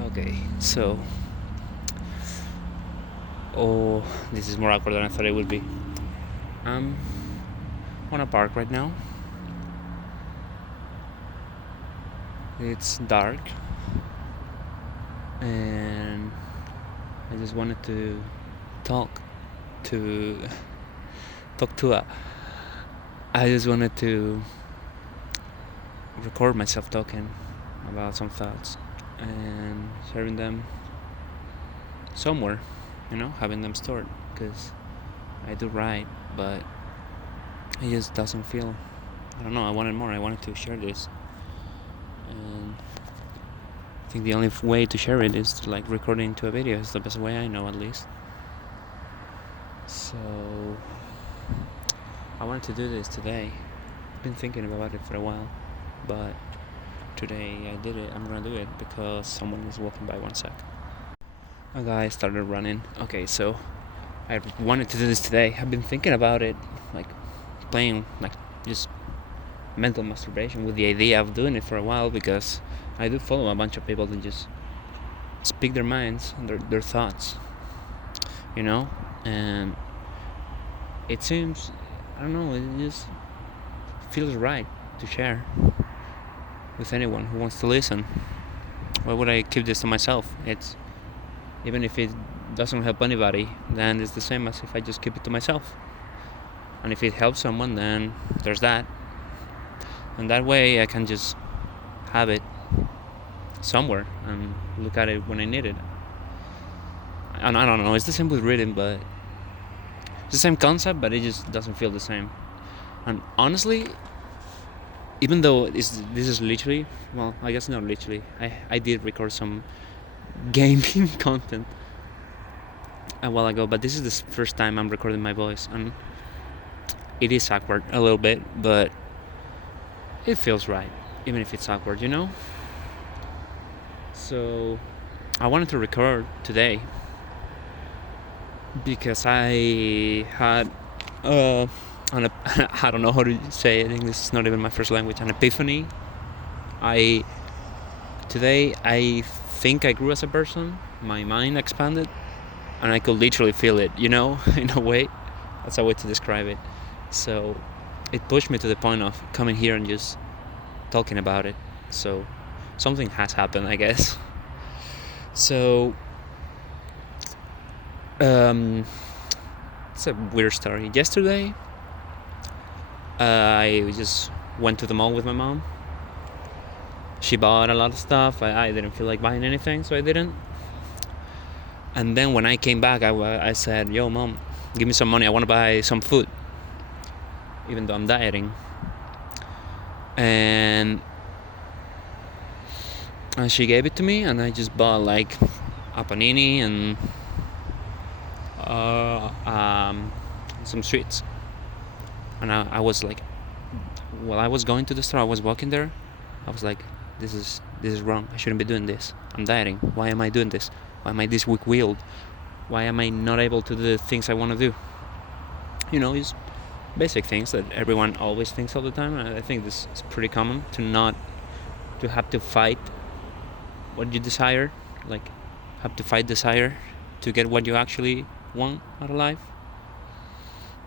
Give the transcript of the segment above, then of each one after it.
Okay, so this is more awkward than I thought it would be. I'm on a park right now. It's dark, and I just wanted to talk to talk to a. I just wanted to record myself talking about some thoughts and sharing them somewhere, having them stored, because I do write, but it just doesn't feel. I don't know. I wanted more. I wanted to share this, and I think the only way to share it is to record it into a video. It's the best way I know, at least. So I wanted to do this today. I've been thinking about it for a while, but today I did it. I'm gonna do it because someone is walking by. One sec. A guy started running. Okay, so I wanted to do this today. I've been thinking about it, playing, just mental masturbation with the idea of doing it for a while, because I do follow a bunch of people that just speak their minds and their thoughts, and it seems, I don't know, it just feels right to share with anyone who wants to listen. Why would I keep this to myself? Even if it doesn't help anybody, then it's the same as if I just keep it to myself. And if it helps someone, then there's that. And that way I can just have it somewhere and look at it when I need it. And I don't know, it's the same with reading, but it's the same concept, but it just doesn't feel the same. And honestly, even though this is literally, well, I guess not literally, I did record some gaming content a while ago, but this is the first time I'm recording my voice, and it is awkward a little bit, but it feels right, even if it's awkward, So I wanted to record today because I had I don't know how to say it. English is not even my first language. An epiphany. Today I think I grew as a person. My mind expanded, and I could literally feel it, in a way. That's a way to describe it. So it pushed me to the point of coming here and just talking about it. So something has happened, I guess. So it's a weird story. Yesterday I just went to the mall with my mom. She bought a lot of stuff. I didn't feel like buying anything, so I didn't. And then when I came back, I said, "Yo, Mom, give me some money. I want to buy some food, even though I'm dieting." And she gave it to me, and I just bought a panini and some sweets. And I was like, while I was going to the store, I was walking there, I was like, this is wrong. I shouldn't be doing this. I'm dieting. Why am I doing this? Why am I this weak-willed? Why am I not able to do the things I want to do? It's basic things that everyone always thinks all the time. And I think this is pretty common, to have to fight what you desire, have to fight desire to get what you actually want out of life.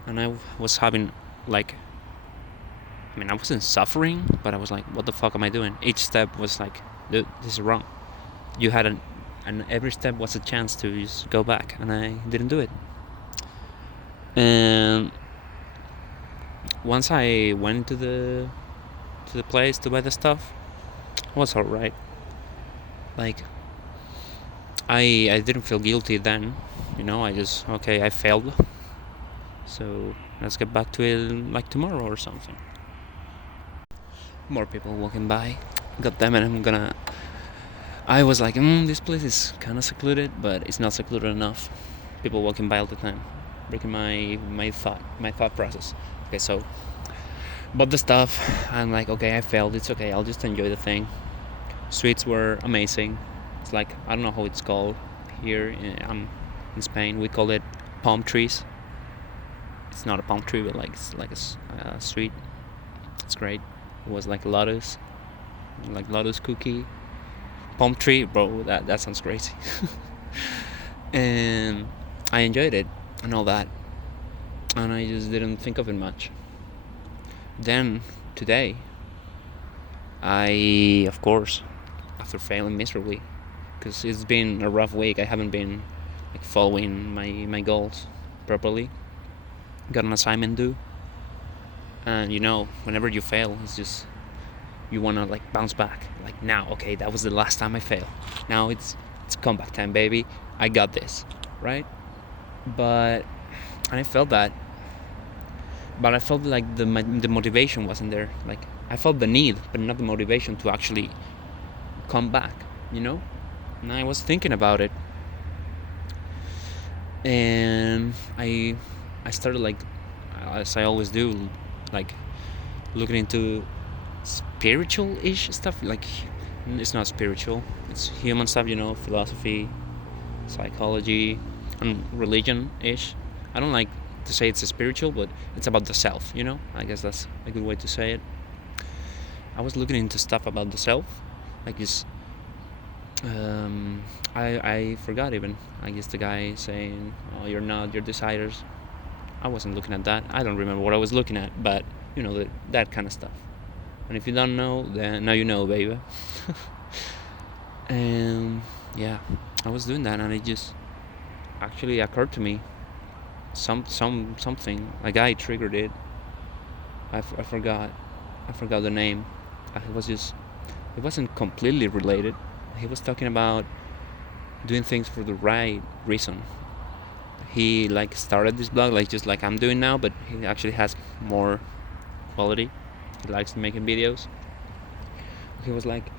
And I was having I wasn't suffering, but I was like, what the fuck am I doing? Each step was like, dude, this is wrong. You had and every step was a chance to just go back, and I didn't do it. And once I went to the place to buy the stuff, it was alright. I didn't feel guilty then, I just, okay, I failed, so let's get back to it tomorrow or something. More people walking by. God damn it, I was like, this place is kind of secluded, but it's not secluded enough. People walking by all the time, breaking my thought process. Okay, so bought the stuff. I'm like, okay, I failed. It's okay. I'll just enjoy the thing. Sweets were amazing. It's I don't know how it's called here in Spain. We call it palm trees. It's not a palm tree, but it's a sweet. It's great. It was lotus cookie, palm tree, bro. That sounds crazy. And I enjoyed it and all that, and I just didn't think of it much. Then today, I, of course, after failing miserably, because it's been a rough week. I haven't been like following my goals properly. Got an assignment due, and whenever you fail, it's just you wanna like bounce back. Like now, okay, that was the last time I failed. Now it's comeback time, baby. I got this, right? But I felt that, but I felt like the motivation wasn't there. Like I felt the need, but not the motivation to actually come back. And I was thinking about it, and I started, like, as I always do, like looking into spiritual-ish stuff. Like, it's not spiritual, it's human stuff, philosophy, psychology, and religion-ish. I don't like to say it's a spiritual, but it's about the self, I guess that's a good way to say it. I was looking into stuff about the self, like this. I forgot even. I guess the guy saying, "Oh, you're not your desires." I wasn't looking at that. I don't remember what I was looking at, but that kind of stuff. And if you don't know, then now you know, baby. And yeah, I was doing that, and it just actually occurred to me. Something. A guy triggered it. I forgot the name. It wasn't completely related. He was talking about doing things for the right reason. He like started this blog like just like I'm doing now, but he actually has more quality. He likes making videos. He was like,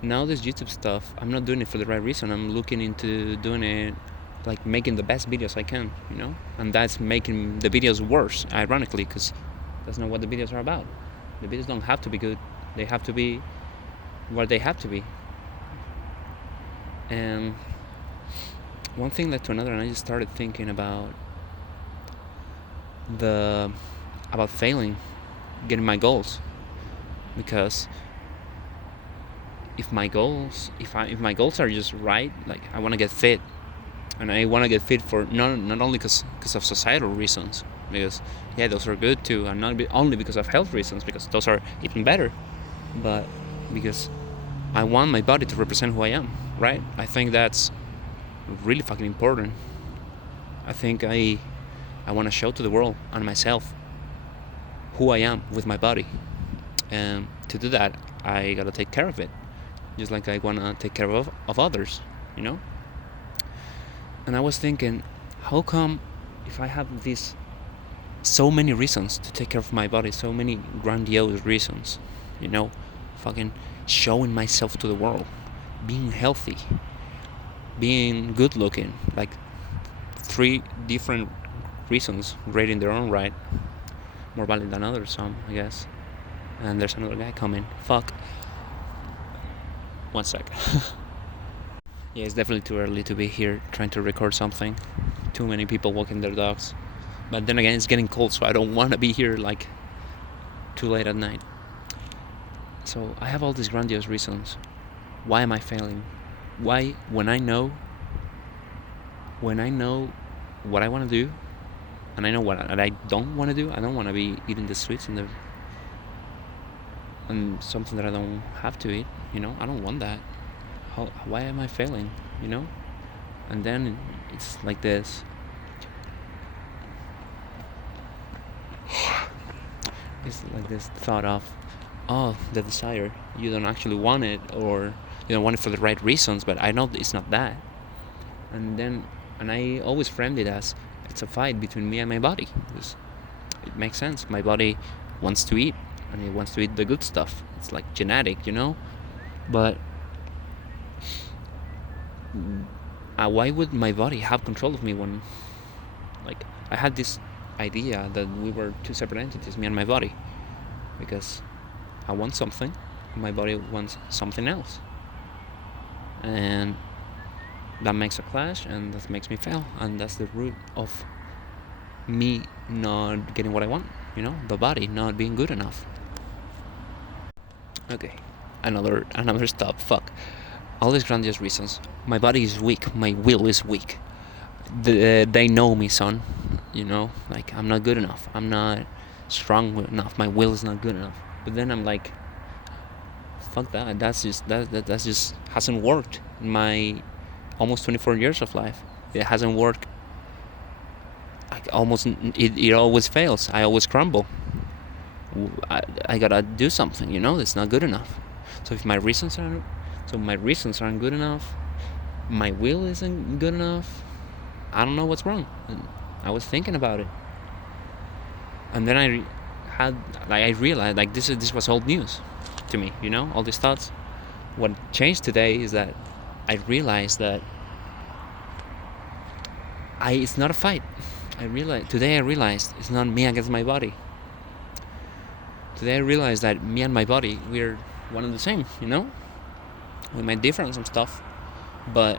now this YouTube stuff, I'm not doing it for the right reason. I'm looking into doing it, like making the best videos I can, and that's making the videos worse, ironically, because that's not what the videos are about. The videos don't have to be good. They have to be what they have to be. And one thing led to another, and I just started thinking about failing, getting my goals. Because if my goals are just right, like I want to get fit, and I want to get fit for not only because of societal reasons, because yeah, those are good too, and not only because of health reasons, because those are even better, but because I want my body to represent who I am, right? I think that's really fucking important. I think I want to show to the world and myself who I am with my body, and to do that, I gotta take care of it, just like I wanna take care of others, And I was thinking, how come if I have these so many reasons to take care of my body, so many grandiose reasons, fucking showing myself to the world, being healthy, being good looking, like 3 different reasons, great in their own right, more valid than others, some, I guess. And there's another guy coming. Fuck. 1 sec. Yeah, it's definitely too early to be here trying to record something. Too many people walking their dogs. But then again, it's getting cold, so I don't want to be here like too late at night. So I have all these grandiose reasons. Why am I failing? Why, when I know what I want to do, and I know what I don't want to do, I don't want to be eating the sweets and something that I don't have to eat, I don't want that. Why am I failing, And then it's like this. It's like this thought of, the desire. You don't actually want it, or you don't want it for the right reasons, but I know it's not that. And I always framed it as it's a fight between me and my body, because it makes sense. My body wants to eat, and it wants to eat the good stuff. It's like genetic, But why would my body have control of me when, like, I had this idea that we were 2 separate entities, me and my body, because I want something, and my body wants something else, and that makes a clash, and that makes me fail, and that's the root of me not getting what I want, the body not being good enough. Okay, another stop. Fuck. all these grandiose reasons. My body is weak. My will is weak. They know me, son. Like I'm not good enough. I'm not strong enough. My will is not good enough. But then I'm like, fuck that. That's just hasn't worked in my almost 24 years of life. It hasn't worked. It always fails. I always crumble. I gotta do something. It's not good enough. So if my reasons aren't good enough, my will isn't good enough, I don't know what's wrong. And I was thinking about it, and then I realized like this was old news to me. All these thoughts. What changed today is that I realized that it's not a fight. Today I realized it's not me against my body. Today I realized that me and my body, we're one and the same. We might differ on some stuff, but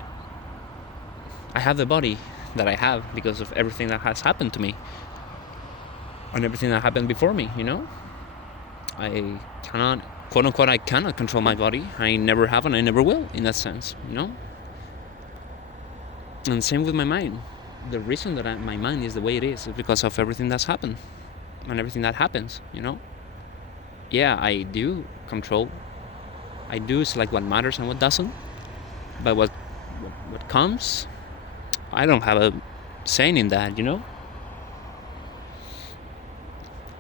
I have the body that I have because of everything that has happened to me and everything that happened before me. I cannot, quote unquote, I cannot control my body. I never have and I never will, in that sense. And same with my mind. The reason that my mind is the way it is because of everything that's happened and everything that happens. Yeah, I do control. I do select what matters and what doesn't. But what comes, I don't have a saying in that.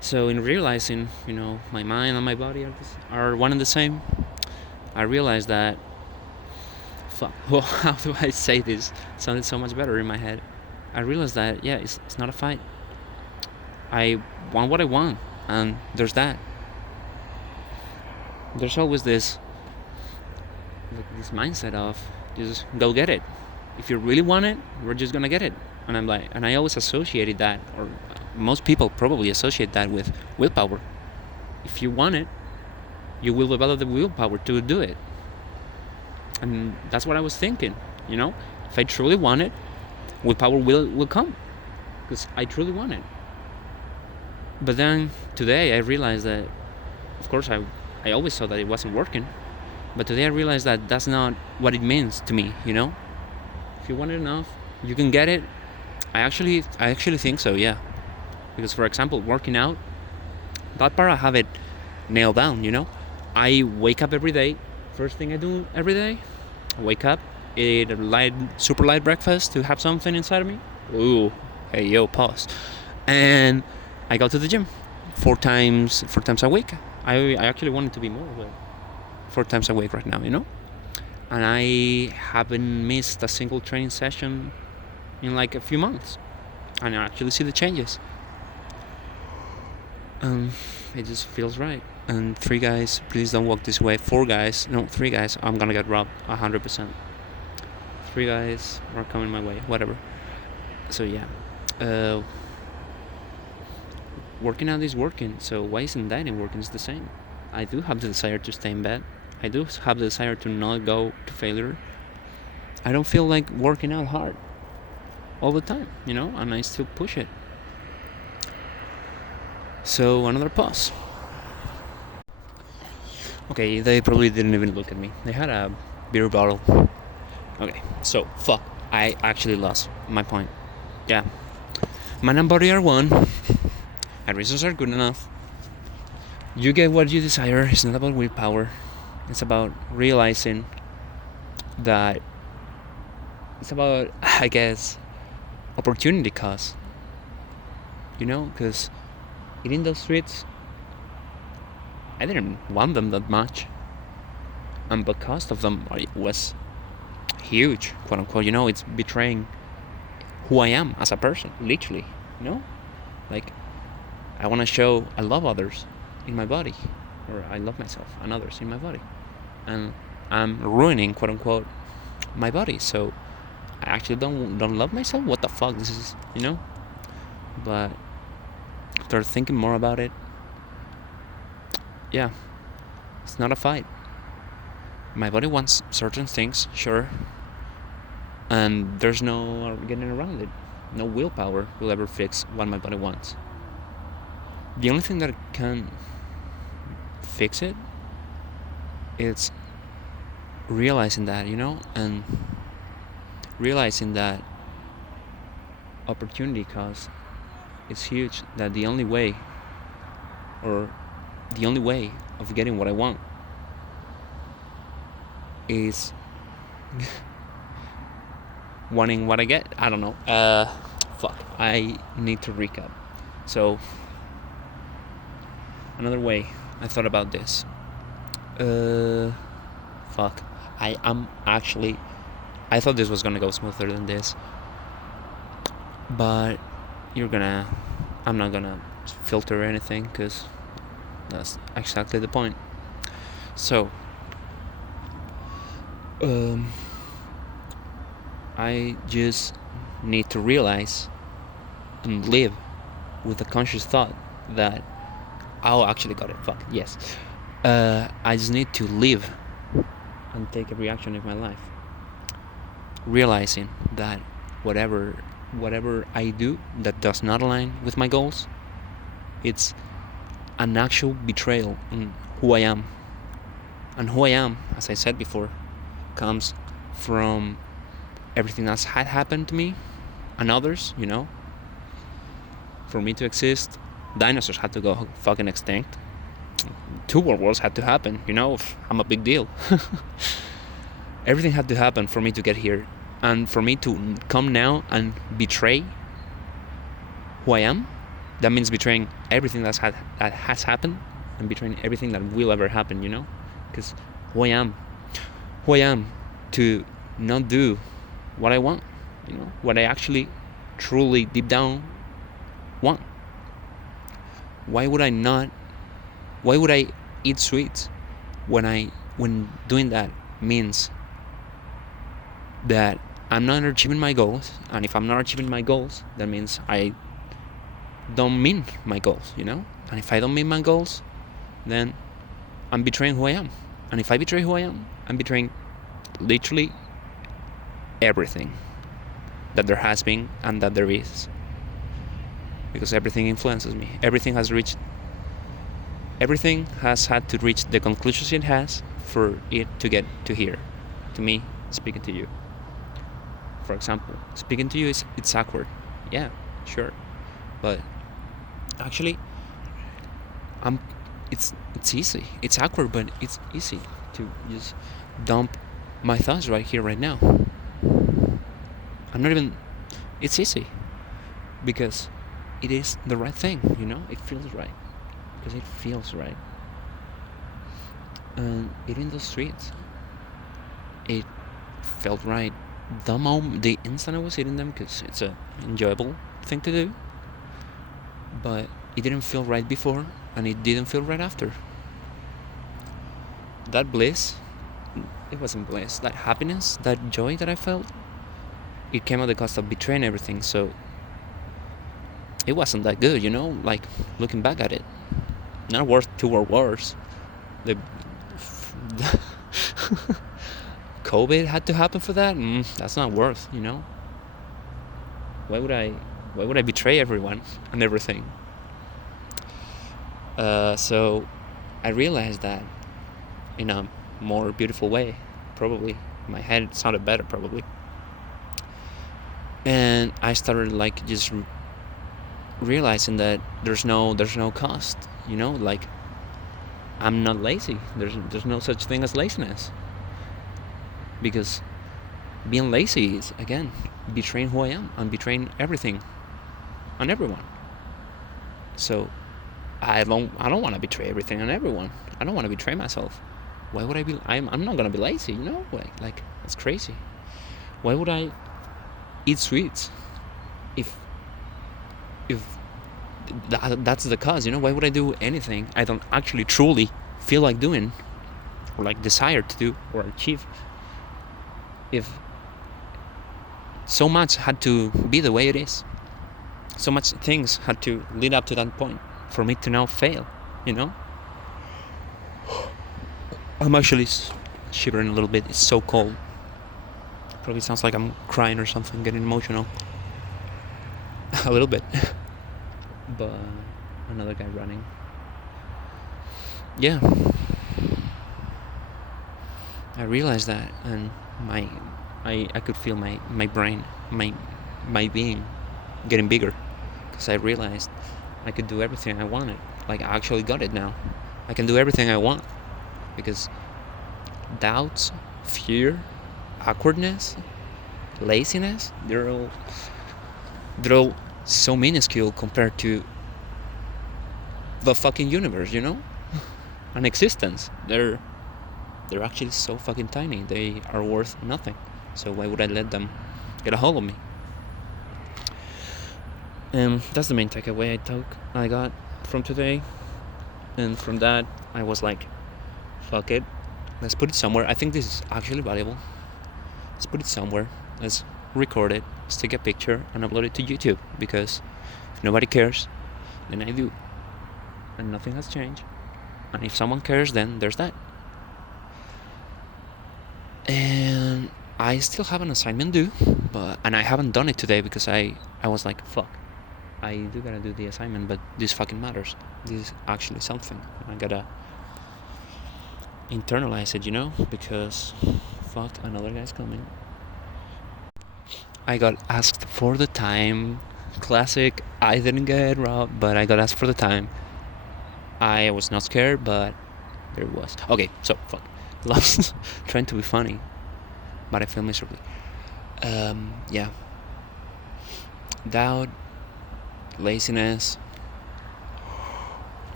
So in realizing, my mind and my body are one and the same, I realized that, well, how do I say this? It sounded so much better in my head. I realized that, yeah, it's not a fight. I want what I want, and there's that. There's always this mindset of just go get it. If you really want it, we're just gonna get it. And I always associated that, or most people probably associate that with willpower. If you want it, you will develop the willpower to do it. And that's what I was thinking. If I truly want it, willpower will come, because I truly want it. But then today I realized that, of course, I always thought that it wasn't working, but today I realized that that's not what it means to me. If you want it enough, you can get it. I actually think so, yeah. Because, for example, working out, that part I have it nailed down. I wake up every day. First thing I do every day, I wake up, eat a super light breakfast to have something inside of me. Ooh, hey yo, pause. And I go to the gym 4 times a week. I actually want it to be more, but 4 times a week right now, And I haven't missed a single training session in like a few months, and I actually see the changes. It just feels right. And 3 guys, please don't walk this way. 3 guys, I'm gonna get robbed 100%. 3 guys are coming my way, whatever. So yeah, working out is working. So why isn't dieting working? It's the same. I do have the desire to stay in bed. I do have the desire to not go to failure. I don't feel like working out hard all the time, and I still push it. So another pause. Okay, they probably didn't even look at me. They had a beer bottle. Okay, so fuck. I actually lost my point. Yeah. Mind and body are one. And reasons are good enough. You get what you desire. It's not about willpower. It's about realizing that it's about, I guess, opportunity cost. Because eating those treats, I didn't want them that much. And the cost of them was huge, quote unquote. It's betraying who I am as a person, literally. Like, I want to show I love others in my body, or I love myself and others in my body, and I'm ruining, quote unquote, my body. So I actually don't love myself. What the fuck? This is, But after thinking more about it, yeah, it's not a fight. My body wants certain things, sure, and there's no getting around it. No willpower will ever fix what my body wants. The only thing that can fix it is realizing that, and realizing that opportunity cost is huge, that the only way of getting what I want is wanting what I get. I don't know. Fuck. I need to recap. So, another way I thought about this. Fuck. I thought this was gonna go smoother than this, but I'm not gonna filter anything, because that's exactly the point. So, I just need to realize and live with the conscious thought that actually got it. Fuck, yes. I just need to live and take every action of my life, realizing that whatever I do that does not align with my goals, it's an actual betrayal on who I am. And who I am, as I said before, comes from everything that's had happened to me and others, For me to exist, dinosaurs had to go fucking extinct. 2 world wars had to happen, I'm a big deal. Everything had to happen for me to get here. And for me to come now and betray who I am, that means betraying everything that has happened, and betraying everything that will ever happen, Because who I am to not do what I want, what I actually, truly, deep down want. Why would I eat sweets when doing that means that I'm not achieving my goals? And if I'm not achieving my goals, that means I don't mean my goals, And if I don't mean my goals, then I'm betraying who I am. And if I betray who I am, I'm betraying literally everything that there has been and that there is. Because everything influences me. Everything has had to reach the conclusions it has for it to get to here, to me speaking to you. For example, speaking to you it's awkward. Yeah, sure. But actually, it's easy. It's awkward, but it's easy to just dump my thoughts right here, right now. It's easy because it is the right thing, It feels right because it feels right. And eating the streets, it felt right the instant I was eating them, because it's a enjoyable thing to do. But it didn't feel right before, and it didn't feel right after. That bliss, it wasn't bliss. That happiness, that joy that I felt, it came at the cost of betraying everything. So it wasn't that good, Like, looking back at it, not worth 2 world wars. The COVID had to happen for that. That's not worth, Why would I betray everyone and everything? So I realized that in a more beautiful way, probably. In my head, it sounded better, probably. And I started just realizing that there's no cost, Like, I'm not lazy. There's no such thing as laziness, because being lazy is, again, betraying who I am and betraying everything and everyone. So I don't want to betray everything and everyone. I don't want to betray myself. Why would I be? I'm not gonna be lazy, Like, that's crazy. Why would I eat sweets if that's the cause? Why would I do anything I don't actually truly feel like doing, or desire to do or achieve, if so much had to be the way it is? So much things had to lead up to that point for me to now fail, I'm actually shivering a little bit. It's so cold. Probably sounds like I'm crying or something, getting emotional. A little bit. But another guy running. Yeah. I realized that, and I could feel my brain, my being getting bigger, because I realized I could do everything I wanted. Like, I actually got it now. I can do everything I want, because doubts, fear, awkwardness, laziness, they're all so minuscule compared to the fucking universe, an existence. They're actually so fucking tiny. They are worth nothing. So why would I let them get a hold of me? And that's the main takeaway I got from today. And from that, I was like, fuck it. Let's put it somewhere. I think this is actually valuable. Let's put it somewhere. Let's record it. Let's take a picture and upload it to YouTube. Because if nobody cares, then I do. And nothing has changed. And if someone cares, then there's that. And I still have an assignment due, and I haven't done it today because I was like, fuck, I do gotta do the assignment, but this fucking matters. This is actually something. I gotta internalize it, because fuck, another guy's coming. I got asked for the time. Classic, I didn't get robbed, but I got asked for the time. I was not scared, but there was. Okay, so fuck. Lost trying to be funny, but I feel miserably. Yeah. Doubt, laziness,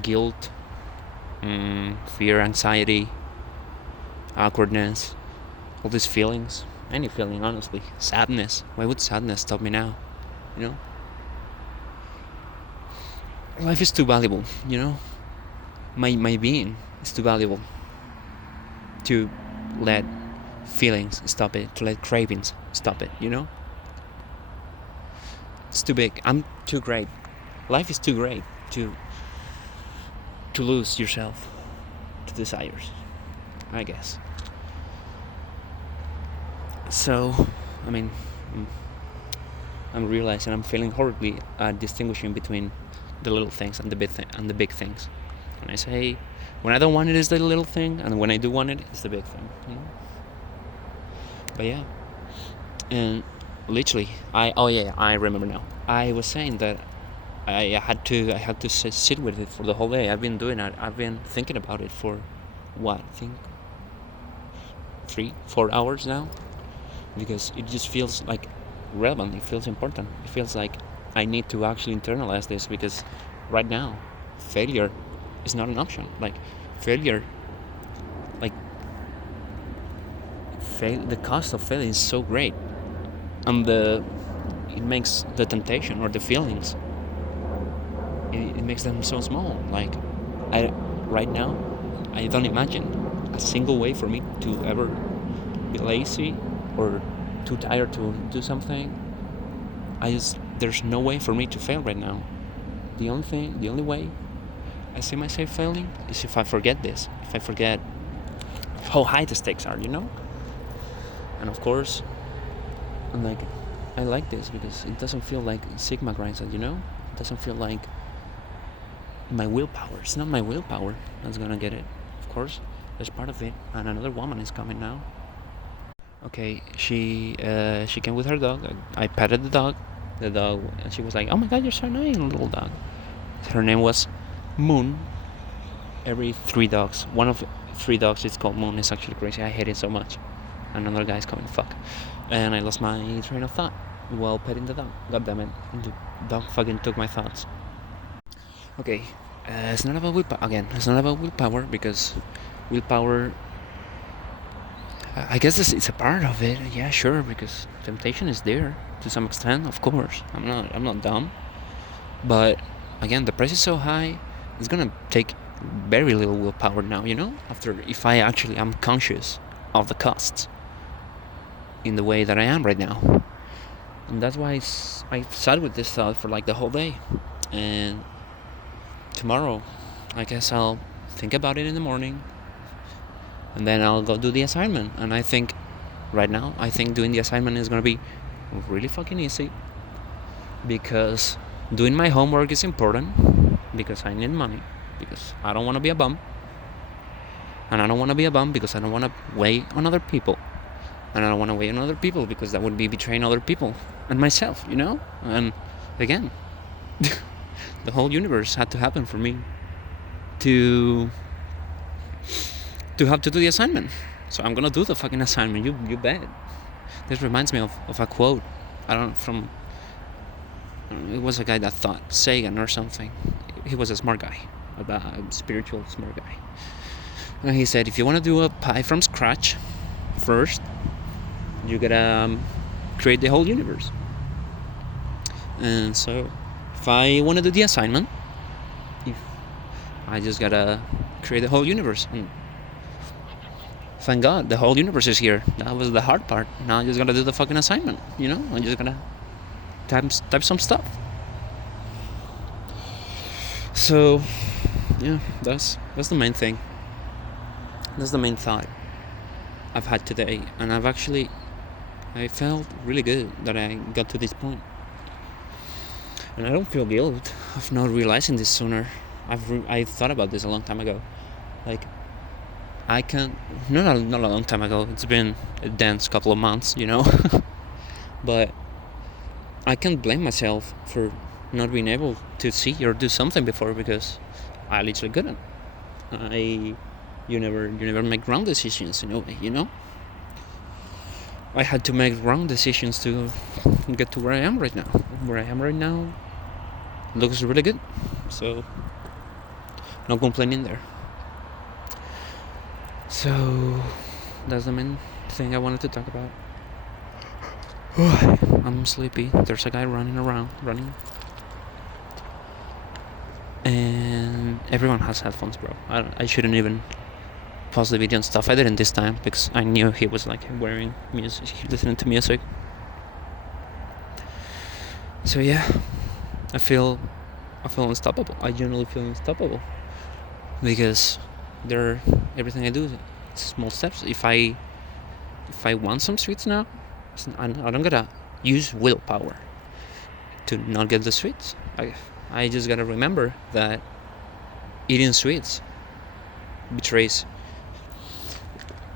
guilt, fear, anxiety, awkwardness, all these feelings. Any feeling, honestly. Sadness. Why would sadness stop me now? Life is too valuable, My being is too valuable to let feelings stop it, to let cravings stop it, It's too big. I'm too great. Life is too great to lose yourself to desires, I guess. So, I'm realizing I'm feeling horribly distinguishing between the little things and the big things. When I say, when I don't want it, it's the little thing, and when I do want it, it's the big thing. But yeah, and literally, I remember now. I was saying that I had to sit with it for the whole day. I've been doing it. I've been thinking about it for what? I think 3-4 hours now, because it just feels like relevant. It feels important. It feels like I need to actually internalize this, because right now, failure is not an option. Like, failure, the cost of failure is so great, and it makes the temptation or the feelings, it makes them so small. Like, right now, I don't imagine a single way for me to ever be lazy or too tired to do something. There's no way for me to fail right now. The only way I see myself failing is if I forget this, if I forget how high the stakes are, And of course, I like this because it doesn't feel like Sigma grinds, It doesn't feel like my willpower. It's not my willpower that's gonna get it. Of course, there's part of it, and another woman is coming now. Okay, she came with her dog. I petted the dog, and she was like, "Oh my God, you're so annoying, little dog." Her name was Moon. Every 3 dogs, one of 3 dogs is called Moon. It's actually crazy. I hate it so much. And another guy's coming, fuck. And I lost my train of thought while petting the dog. God damn it. The dog fucking took my thoughts. Okay, it's not about willpower. Again, it's not about willpower, because willpower, I guess it's a part of it. Yeah, sure, because temptation is there to some extent, of course. I'm not dumb. But again, the price is so high, it's gonna take very little willpower now, if I actually am conscious of the costs in the way that I am right now. And that's why I sat with this thought for like the whole day. And tomorrow, I guess I'll think about it in the morning, and then I'll go do the assignment. And I think right now, doing the assignment is gonna be really fucking easy, because doing my homework is important, because I need money, because I don't want to be a bum. And I don't want to be a bum because I don't want to weigh on other people. And I don't want to weigh on other people because that would be betraying other people and myself, And again, the whole universe had to happen for me to have to do the assignment. So I'm gonna do the fucking assignment. You bet. This reminds me of a quote. It was a guy that thought Sagan or something. He was a smart guy, a spiritual smart guy. And he said, if you want to do a pie from scratch, first you gotta create the whole universe. And so, if I want to do the assignment, I just gotta create the whole universe. And thank God, the whole universe is here. That was the hard part. Now I just gotta do the fucking assignment. I just gotta type some stuff. So, yeah, that's the main thing. That's the main thought I've had today, and I felt really good that I got to this point. And I don't feel guilt of not realizing this sooner. I thought about this a long time ago. Like, I can't, not a long time ago, it's been a dense couple of months, But I can't blame myself for not being able to see or do something before, because I literally couldn't. You never make wrong decisions in a way, I had to make wrong decisions to get to where I am right now. Where I am right now looks really good, so no complaining there. So that's the main thing I wanted to talk about. I'm sleepy. There's a guy running around, and everyone has headphones, bro. I shouldn't even pause the video and stuff. I didn't this time because I knew he was like wearing music, listening to music. So yeah, I feel unstoppable. I generally feel unstoppable because everything I do is small steps. If I want some sweets now, I don't gotta use willpower to not get the sweets. I just gotta remember that eating sweets betrays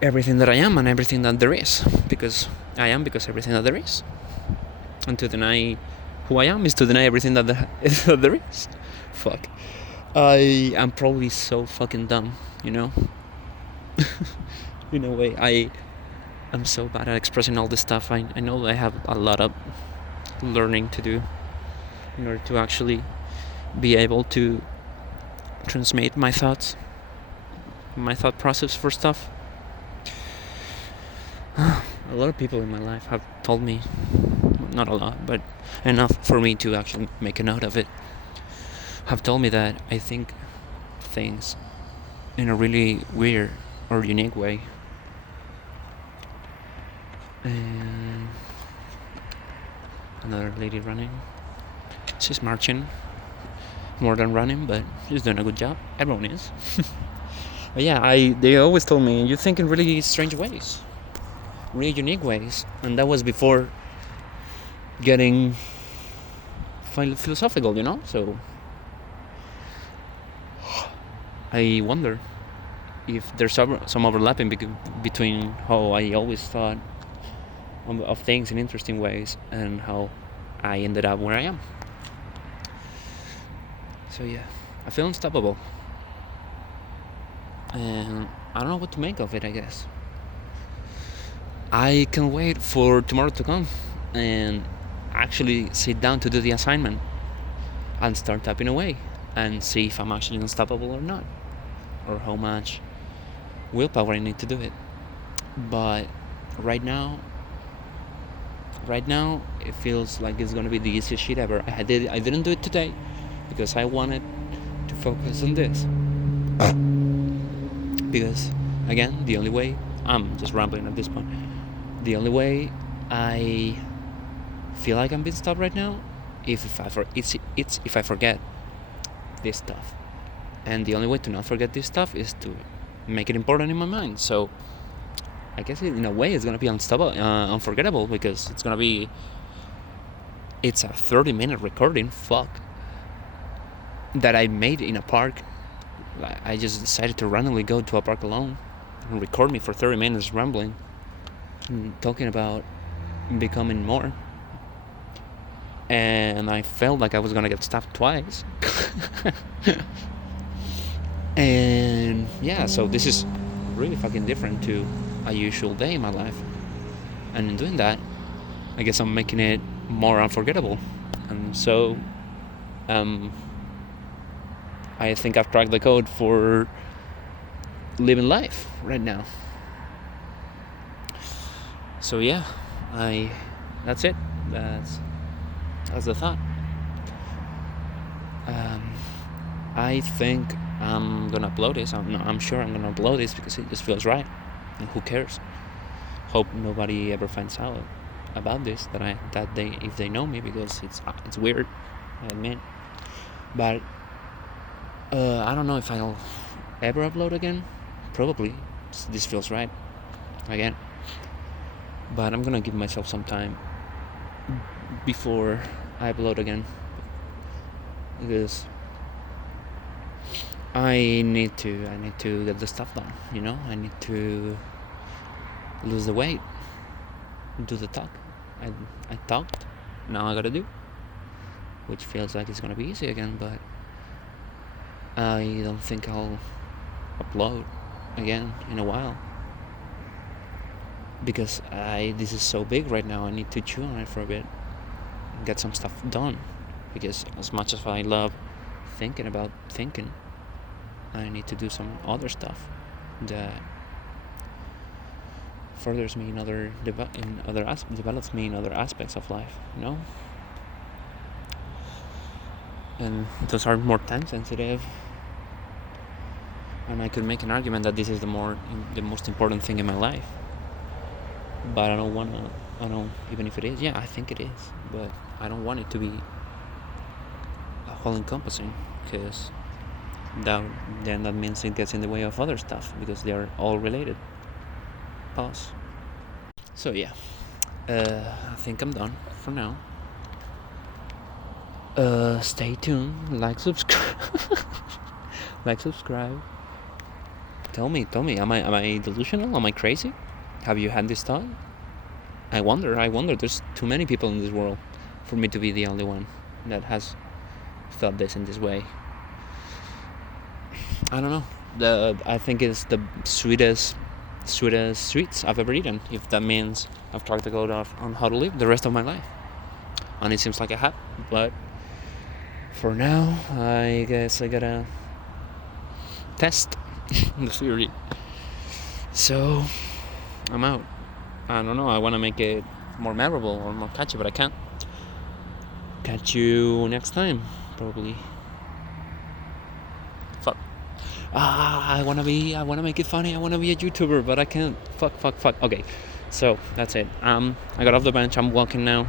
everything that I am and everything that there is, because I am because everything that there is. And to deny who I am is to deny everything that there is. Fuck. I am probably so fucking dumb, In a way, I'm so bad at expressing all this stuff. I know I have a lot of learning to do in order to actually be able to transmit my thought process for stuff. A lot of people in my life have told me, not a lot, but enough for me to actually make a note of it, have told me that I think things in a really weird or unique way. And another lady running. She's marching more than running, but she's doing a good job. Everyone is. But yeah, they always told me, you think in really strange ways, really unique ways. And that was before getting philosophical, So I wonder if there's some overlapping between how I always thought of things in interesting ways and how I ended up where I am. So yeah, I feel unstoppable, and I don't know what to make of it. I guess I can't wait for tomorrow to come and actually sit down to do the assignment and start typing away and see if I'm actually unstoppable or not, or how much willpower I need to do it. But right now it feels like it's gonna be the easiest shit ever. I didn't do it today because I wanted to focus on this, because again, the only way, I'm just rambling at this point, the only way I feel like I'm being stopped right now it's if I forget this stuff. And the only way to not forget this stuff is to make it important in my mind. So I guess in a way it's gonna be unforgettable, because it's a 30-minute recording, that I made in a park I just decided to randomly go to a park alone and record me for 30 minutes rambling and talking about becoming more. And I felt like I was gonna get stopped twice. And yeah, so this is really fucking different to a usual day in my life. And in doing that, I guess I'm making it more unforgettable. And so I think I've cracked the code for living life right now. So yeah, that's it. That's the thought. I think I'm gonna upload this. I'm sure I'm gonna upload this because it just feels right. And who cares? Hope nobody ever finds out about this if they know me, because it's weird, I admit. But I don't know if I'll ever upload again. Probably. This feels right again. But I'm gonna give myself some time before I upload again, because I need to get the stuff done. I need to lose the weight, do the talk. I talked. Now I gotta do, which feels like it's gonna be easy again. But I don't think I'll upload again in a while, because this is so big right now. I need to chew on it for a bit and get some stuff done, because as much as I love thinking about thinking, I need to do some other stuff that furthers me develops me in other aspects of life, and those are more time sensitive. And I could make an argument that this is the most important thing in my life, but I don't, even if it is, yeah, I think it is, but I don't want it to be all encompassing, because then that means it gets in the way of other stuff, because they are all related. Pause. So yeah, I think I'm done for now. Stay tuned, subscribe. Subscribe. Tell me, am I delusional? Am I crazy? Have you had this thought? I wonder. There's too many people in this world for me to be the only one that has felt this in this way. I don't know. I think it's the sweetest sweets I've ever eaten, if that means I've cracked the code on how to live the rest of my life. And it seems like I have, but for now, I guess I gotta test the theory. So I'm out. I don't know, I want to make it more memorable or more catchy, but I can't. Catch you next time, probably. Fuck. I wanna make it funny. I wanna be a YouTuber, but I can't. Fuck. Okay, so that's it. I got off the bench. I'm walking now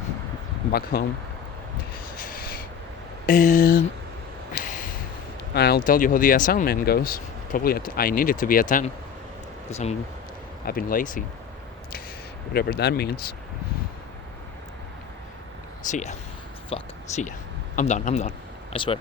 back home, and I'll tell you how the assignment goes. Probably I need it to be a 10, because I've been lazy, whatever that means. See ya. I'm done. I swear.